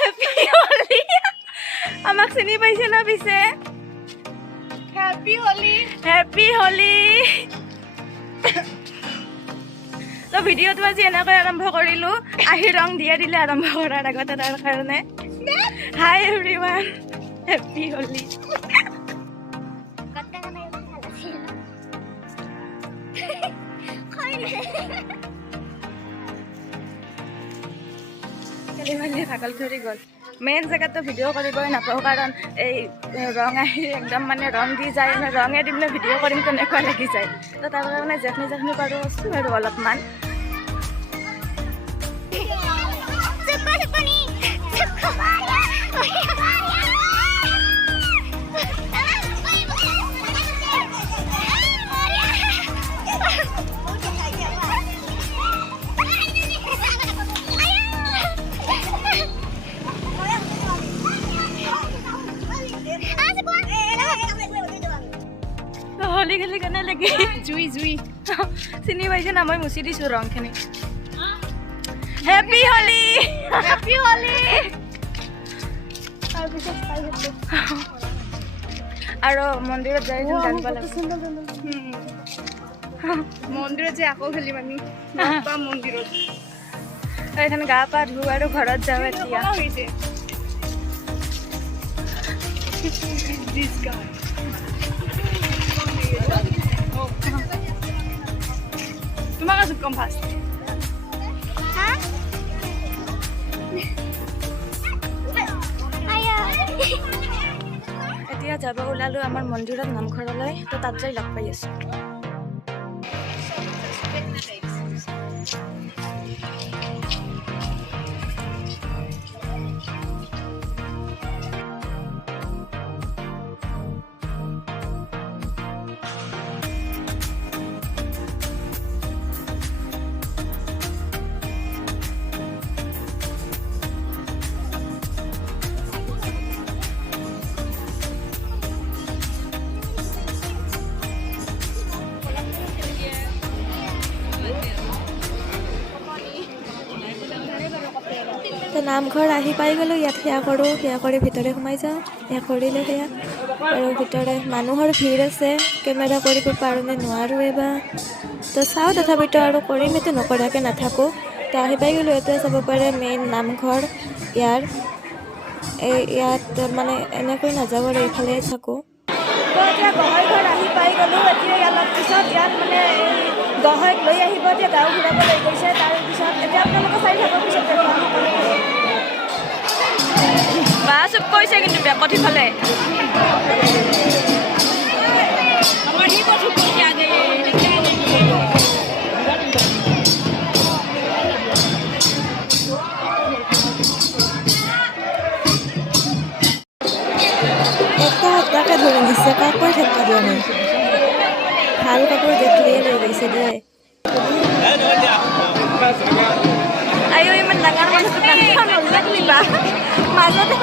happy Holi আমাক চিনি পাইছে না পিছে হ্যাপি হোলি হ্যাপি হোলি তো ভিডিঅ'টো আজি এনেকৈ আৰম্ভ কৰিলোঁ আহি ৰং দিয়া দিলে আৰম্ভ কৰাৰ আগতে তাৰ কাৰণে হাই এভৰিৱান হ্যাপি হোলি খেলি মেলি ভাগল ধৰি গ'ল মেইন জেগাতো ভিডিঅ' কৰিবই নাপাওঁ কাৰণ এই ৰং আহি একদম মানে ৰং দি যায় ৰঙে দি পেলাই ভিডিঅ' কৰিম তেনেকুৱা লাগি যায় তো তাৰ কাৰণে যেখনি পাৰোঁ আছোঁ আৰু অলপমান হোলি খেলি কেনে লাগি জুই জুই চিনি পাইছে না মই মুচি দিছোঁ ৰংখিনি হেপী হোলি হ্যাপি হোলি আৰু মন্দিৰত যাই জানিব লাগে মন্দিৰত যে আকৌ খেলিম আমি মন্দিৰত এইখন গা পা ধুওঁ আৰু ঘৰত যাওঁ এতিয়া হৈছে তোমাক আছো কম ফাৰ্ষ্ট এতিয়া যাব ওলালোঁ আমাৰ মন্দিৰত নামঘৰলৈ তো তাত যাই লগ পাই আছোঁ তো নামঘৰ আহি পাই গ'লোঁ ইয়াত সেয়া কৰোঁ সেয়া কৰি ভিতৰে সোমাই যাওঁ সেয়া কৰিলোঁ সেয়া আৰু ভিতৰে মানুহৰ ভিৰ আছে কেমেৰা কৰিব পাৰোঁ নে নোৱাৰোঁ এবাৰ তো চাওঁ তথাপিতো আৰু কৰিম এইটো নকৰাকৈ নাথাকোঁ তো আহি পাই গ'লোঁ এইটোৱে চাব পাৰে মেইন নামঘৰ ইয়াৰ ইয়াত মানে এনেকৈ নাযাওঁ আৰু এইফালে থাকোঁ তো এতিয়া গহৈ ঘৰ আহি পাই গ'লোঁ এতিয়া অলপ পিছত ইয়াত মানে গহৈক লৈ আহিব এতিয়া গাঁও ঘূৰাব লৈ গৈছে তাৰপিছত এতিয়া আপোনালোকে চাই থাকক পিছত বা চুপ কৰিছে কিন্তু বেকত সিফালে এটাকে ধৰি নিছে কাকৈ ঠেকা দিয়া নাই ভাল কাপোৰ দেখিলেই লৈ গৈছে দেই আইও ইমান ডাঙৰ মানুহটো নিবা মাজতে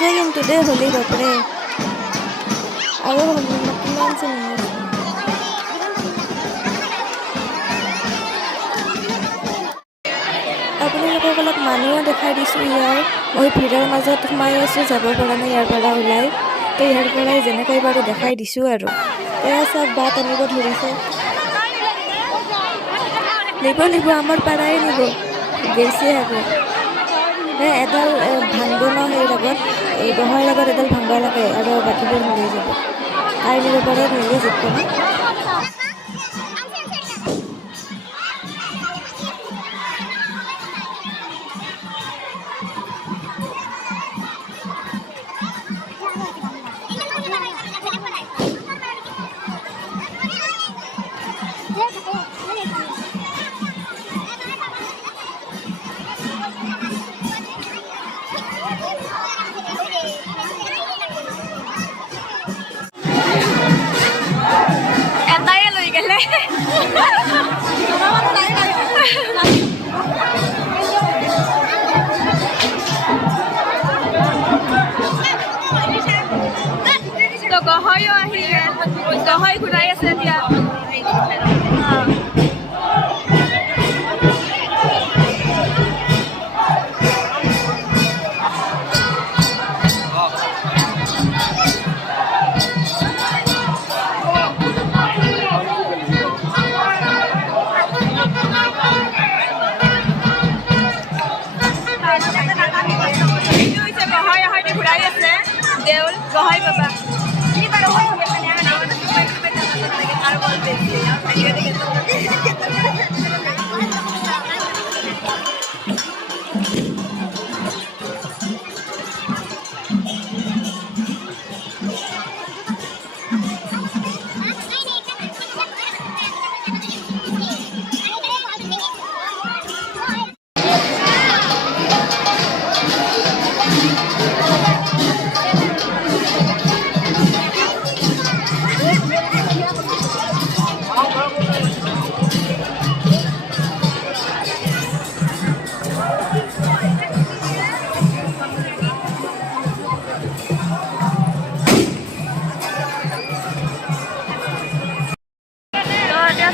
আছে কিন্তু দেই হোলী বাপৰে আৰু কিমান চিনি আছে আপোনালোকক অলপ মানুহো দেখাই দিছোঁ ইয়াৰ মই ভিৰৰ মাজত সোমাই আছোঁ যাব পৰা নাই ইয়াৰ পৰা ওলাই তো ইয়াৰ পৰাই যেনেকৈ বাৰু দেখাই দিছোঁ আৰু এয়া চাওক বাট আনিব ধৰিছে নিব আমাৰ পাৰাই নিব বেছি হ'ব এডাল ভাংব ন সেই লগত এই গহৰ লগত এডাল ভাংব লাগে আৰু বাকীবোৰ মিলি যাব তাই নিব পাৰে নিলে যিটো এটাই লৈ গেলে তো গহয়ো আহি গহয় ঘূৰাই আছে এতিয়া দেউল গহয় বাবা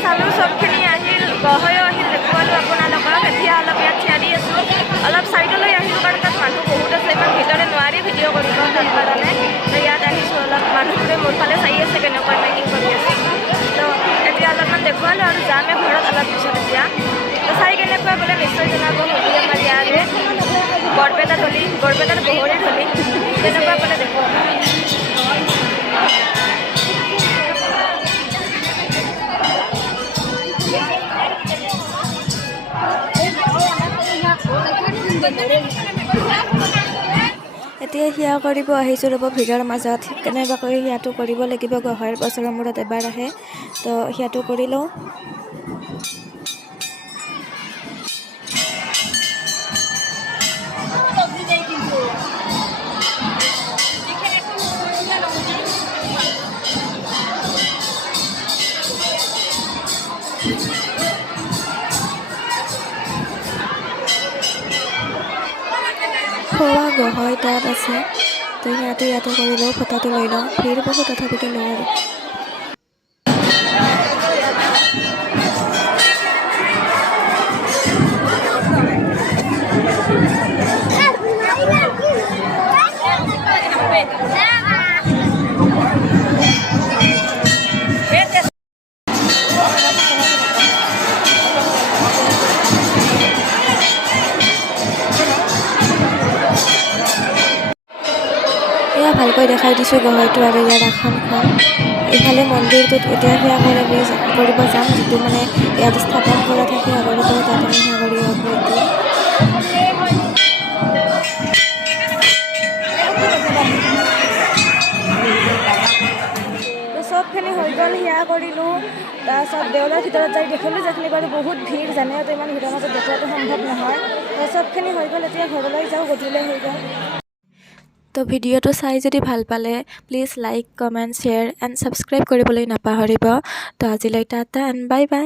চালোঁ চবখিনি আহিল গহয়ো আহিল দেখুৱালোঁ আপোনালোকক এতিয়া অলপ ইয়াত থিয় দি আছোঁ অলপ ছাইডলৈ আহিলোঁ কাৰণ তাত মানুহ বহুত আছে ইমান ভিতৰে নোৱাৰি ভিডিঅ' কৰিব তাৰ কাৰণে তো ইয়াত আহিছোঁ অলপ মানুহবোৰে মোৰ ফালে চাই আছে কেনেকুৱা মেকিং কৰি আছে তো এতিয়া অলপমান দেখুৱালোঁ আৰু যামে ঘৰত অলপ পিছত এতিয়া তো চাই কেনেকুৱা বোলে নিশ্চয় জনাব হোলী আমাৰ ইয়াৰে বৰপেটাত হোলী বৰপেটাত বহৰীত হোলী কেনেকুৱা বোলে দেখুৱাব এতিয়া সেয়া কৰিব আহিছোঁ ৰ'ব ভিৰৰ মাজত কেনেবাকৈ সেয়াটো কৰিব লাগিব গহৰ বছৰৰ মূৰত এবাৰ আহে তো সেয়াটো কৰি লওঁ খোৱা গহয় তাত আছে তো সেয়াটো ইয়াতে কৰি লওঁ ফটাটো লৈ লওঁ ভিৰ বহুত তথাপিতো লওঁ আৰু ভালকৈ দেখাই দিছোঁ গহয়টো আৰু ইয়াৰ আসনখন ইফালে মন্দিৰটোত এতিয়া সেয়া কৰিব যাম যিটো মানে ইয়াত স্থাপন কৰা থাকে আগৰ পৰা তাত আমি সেৱা কৰি আহোঁ এতিয়া চবখিনি হৈ গ'ল সেয়া কৰিলোঁ তাৰপিছত দেউলৰ ভিতৰত যাই দেখিলোঁ যেখিনি বাৰু বহুত ভিৰ জানেতো ইমান ভিৰৰ মাজত দেখুৱাটো সম্ভৱ নহয় চবখিনি হৈ গ'ল এতিয়া ঘৰলৈ যাওঁ গধূলি হৈ গ'ল তো ভিডিঅ'টো চাই যদি ভাল পালে please like comment share and subscribe কৰিবলৈ নাপাহৰিব তো আজিলৈ টাটা এণ্ড বাই বাই